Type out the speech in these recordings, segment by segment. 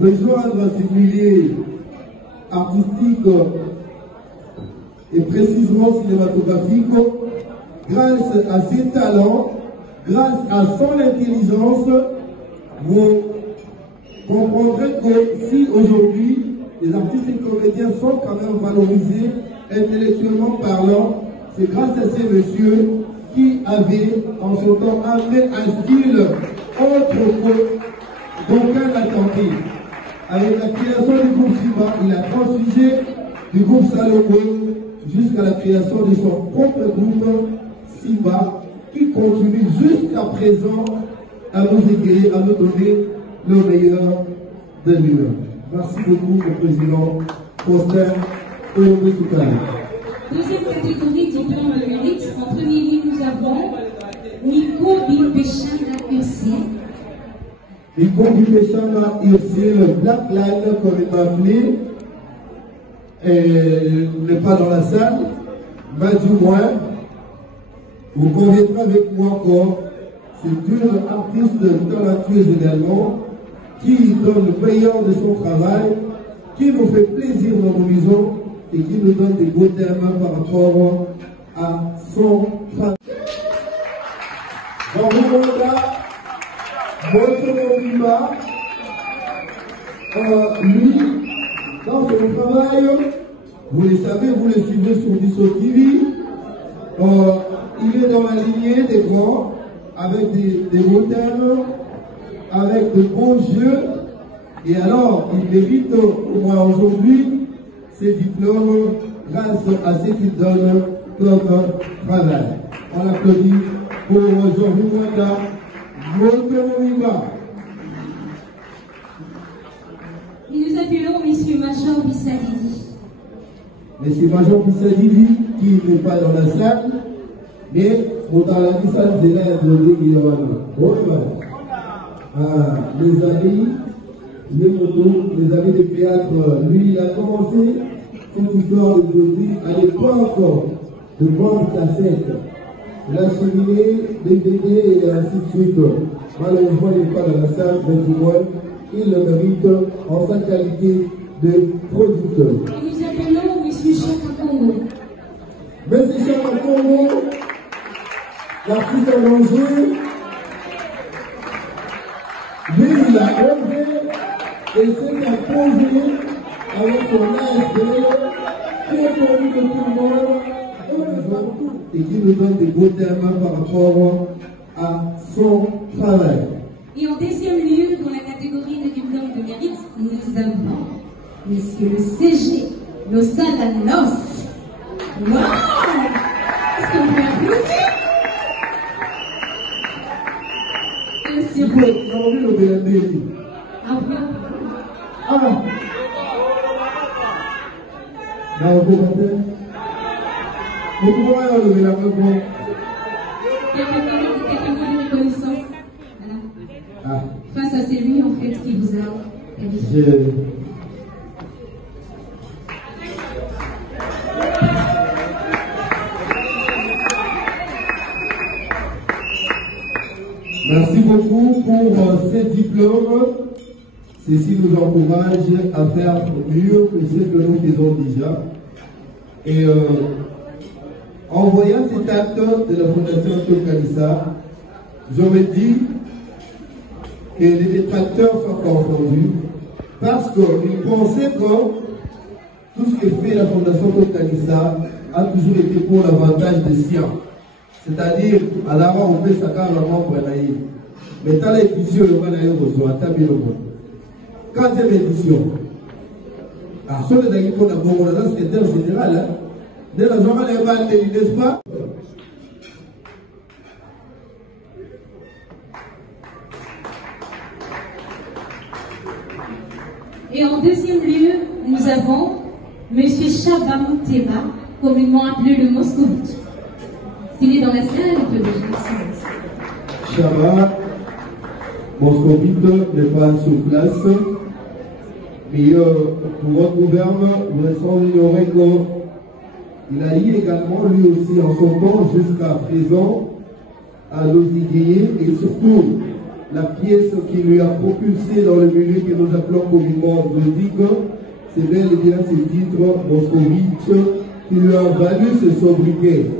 rejoindre ce milieu artistique et précisément cinématographique grâce à ses talents, grâce à son intelligence. Vous comprendrez que si aujourd'hui les artistes et comédiens sont quand même valorisés intellectuellement parlant, c'est grâce à ces messieurs qui avaient en ce temps amené un style autre que d'aucun n'attendait. Avec la création du groupe Simba, il a transigé du groupe Salomon jusqu'à la création de son propre groupe Simba, qui continue jusqu'à présent à nous égayer, à nous donner le meilleur de lui-même. Merci beaucoup au président Faustin Oyobe-Soukane. Deuxième catégorie diplôme de mérite. En premier lieu, nous avons Nico Bimpechana Ursi. Nico Bimpechana Ursi, le Black Line, comme il m'a appelé, n'est pas dans la salle, mais du moins, vous conviendrez avec moi encore, c'est une artiste talentueuse également, qui donne le meilleur de son travail, qui nous fait plaisir dans nos maisons et qui nous donne des beaux termes par rapport à son travail. Bonjour Wanda, lui, dans son travail, vous le savez, vous le suivez sur Disso TV, il est dans la lignée des grands, avec des beaux termes, avec de beaux yeux, et alors il mérite au moins aujourd'hui ses diplômes grâce à ce qu'il donne comme travail. On l'applaudit pour aujourd'hui Wanda. Et nous appelons M. Major Bissadidi. M. Major Bissadidi, qui n'est pas dans la salle, mais dans la salle de l'air de les amis, les motos, les amis de théâtre, lui, il a commencé son histoire d'aujourd'hui à l'époque de bande cassette, la cheminée, les DVD et ainsi de suite. Malheureusement, il n'est pas dans la salle, mais du moins, il le mérite en sa qualité de producteur. Et nous appelons M. Chaka Congo. M. Chaka Congo, l'artiste en danger, lui, il a osé et s'est imposé avec son ASD, qui est connu de tout le monde, et qui nous donne des beaux termes par rapport à son travail. Et en deuxième lieu, pour la catégorie de diplôme de mérite, nous avons Monsieur le CG, Los Alanos. Waouh! Est-ce qu'on peut applaudir? Vous avez vu le BND? Ah oui. Ah! Là, vous pouvez vous pouvez lever la main. Quelques mots de reconnaissance. Voilà. Ah. Face à celui en fait qui vous a qualifié. Merci beaucoup pour ces diplômes. Ceci nous encourage à faire mieux que ce que nous faisons déjà. Et en voyant cet acte de la Fondation Tokalissa, je me dis que les détracteurs sont confondus parce qu'ils pensaient que tout ce que fait la Fondation Tokalissa a toujours été pour l'avantage des siens. C'est-à-dire, à la on peut savoir le membre naïf. Mais dans l'édition, le manaïf reçoit, t'as bien le monde. Quatrième édition. Alors, sur les agriculteurs d'abord, dans le secrétaire général, de la zone de n'est-ce pas? Et en deuxième lieu, nous avons M. Shabam Tema, communément appelé le Moscovite. S'il est dans la salle, il peut déjà Shabam Moscovite n'est pas sur place. Mais pour votre gouvernement, vous laissons ignorer qu'il a eu également, lui aussi, en son temps, jusqu'à présent, à nous égayer et surtout la pièce qui lui a propulsé dans le milieu que nous appelons communément Zodic, c'est bel et bien ce titre Moscovitch qui lui a valu ce sobriquet.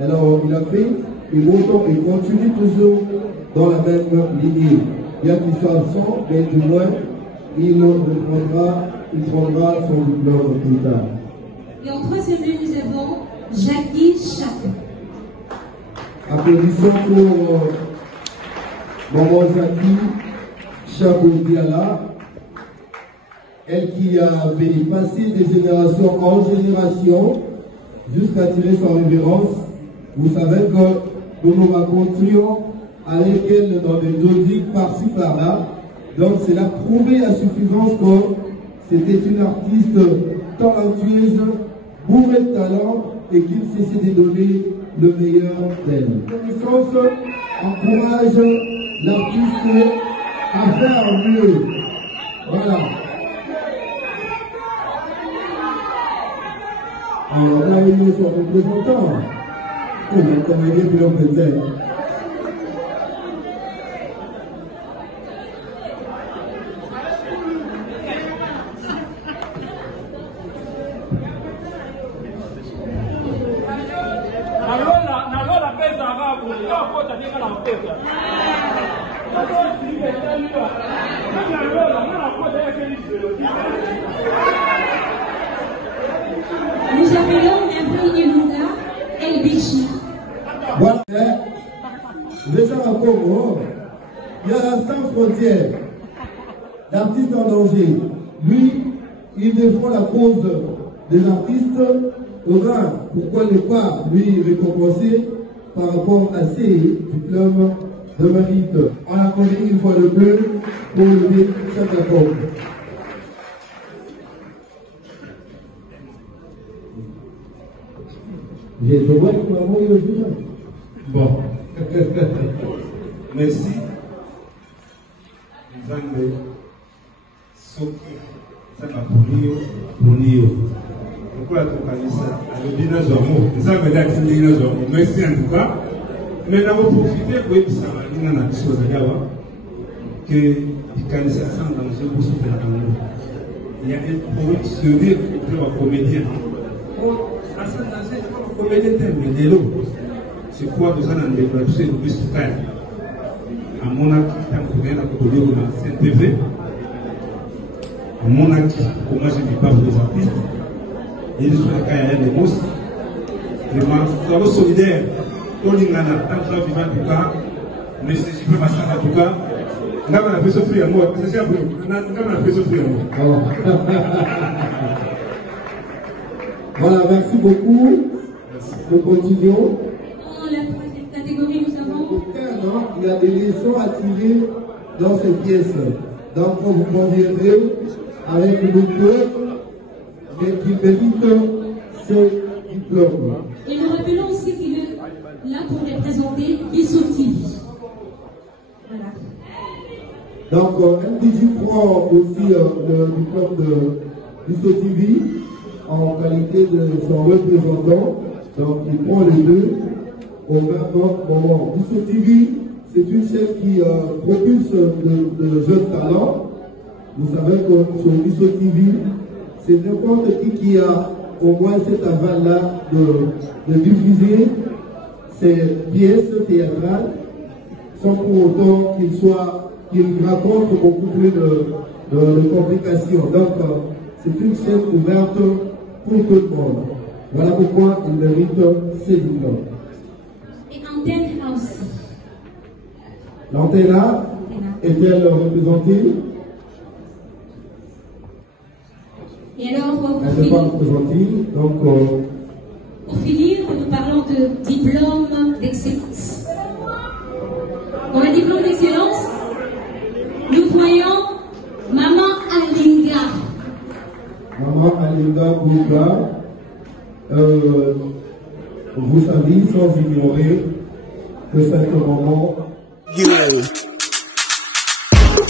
Alors il a fait, et pourtant il continue toujours dans la même lignée. Bien qu'il soit absent, mais du moins il prendra son diplôme plus tard. Et en troisième lieu, nous avons Jackie Chap. Applaudissons pour Maman Jackie Chap-Diala, elle qui a passé des générations en génération jusqu'à tirer son révérence. Vous savez que nous nous rencontrions avec elle dans des zodiques par-ci par-là. Donc c'est la prouvé à suffisance que c'était une artiste talentueuse, bourrée de talent et qu'il cessait de donner le meilleur d'elle. La connaissance encourage l'artiste à faire mieux. Voilà. Alors on a eu son représentant. Oh, mais comme il est plus peut-être. Nous appelons Impri Ilunga El Bichi. Voilà, déjà à Congo, il y a sans frontières, l'artiste en danger. Lui, il défend la cause des artistes. Pourquoi ne pas lui récompenser par rapport à ses diplômes de mérite? On a connu une fois de plus pour lever chaque accord. J'ai trouvé que maman est déjà. Bon. Merci. Nzambe soki saka ponio. Pourquoi tokanisa alobi na zomo? Nzambe dati ndenge na zomo. Merci en tout cas. Maintenant vous profitez pour ebisa balinga na biso zayawa que kanisa sans danger pour souffrir la tango. Il y a un poète sérieux pour un comédien. Je crois que ça n'a pas été le plus tard. À mon avis, dans cette TV, à mon avis, comment je ne parle des artistes, et je suis à des mots. Vraiment, nous sommes solidaires. Tout le monde a tant de vivant en tout cas, mais si je peux passer en tout cas, nous avons fait souffrir à moi. C'est ça, nous avons fait souffrir à moi. Voilà, merci beaucoup. Nous continuons. Dans la troisième catégorie, nous avons. Il y a des leçons à tirer dans cette pièce. Donc, vous conviendrez avec le cœur, mais qui mérite ce diplôme. Et nous rappelons aussi qu'il est là pour représenter Bissot TV. Voilà. Donc, MDJ prend aussi le diplôme de Bissot TV en qualité de son représentant. Donc, il prend les deux au même moment. Bissot TV, c'est une chaîne qui propulse de jeunes talents. Vous savez que sur Bissot TV, c'est n'importe qui a au moins cet aval-là de diffuser ces pièces théâtrales sans pour autant qu'il raconte beaucoup plus de complications. Donc, c'est une chaîne ouverte pour tout le monde. Voilà pourquoi il mérite ces diplômes. Et Antenne House. L'antenne est-elle représentée? Et alors, pour elle n'est pas représentée, donc... pour finir, nous parlons de diplôme d'excellence. Pour le diplôme d'excellence, nous voyons Maman Alinga. Maman Alinga Bouga, vous savez, sans ignorer que cette maman...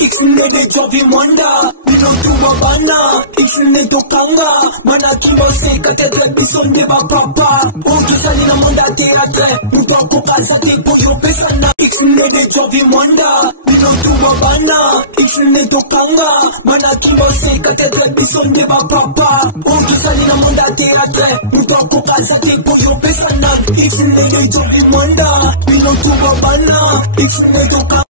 It's in the drop in wonder. We don't do a banner. Ixne tokanga Mana kimose katedre bisonde ba papa Ukisali na manda teatre Mutoko kazaki puyo pesana Ixne de jovi mwanda Bino tuwa bana Ixne tokanga Mana kimose katedre bisonde ba papa Ukisali na manda teatre Mutoko kazaki puyo pesana Ixne de jovi mwanda Bino tuwa bana Ixne tokanga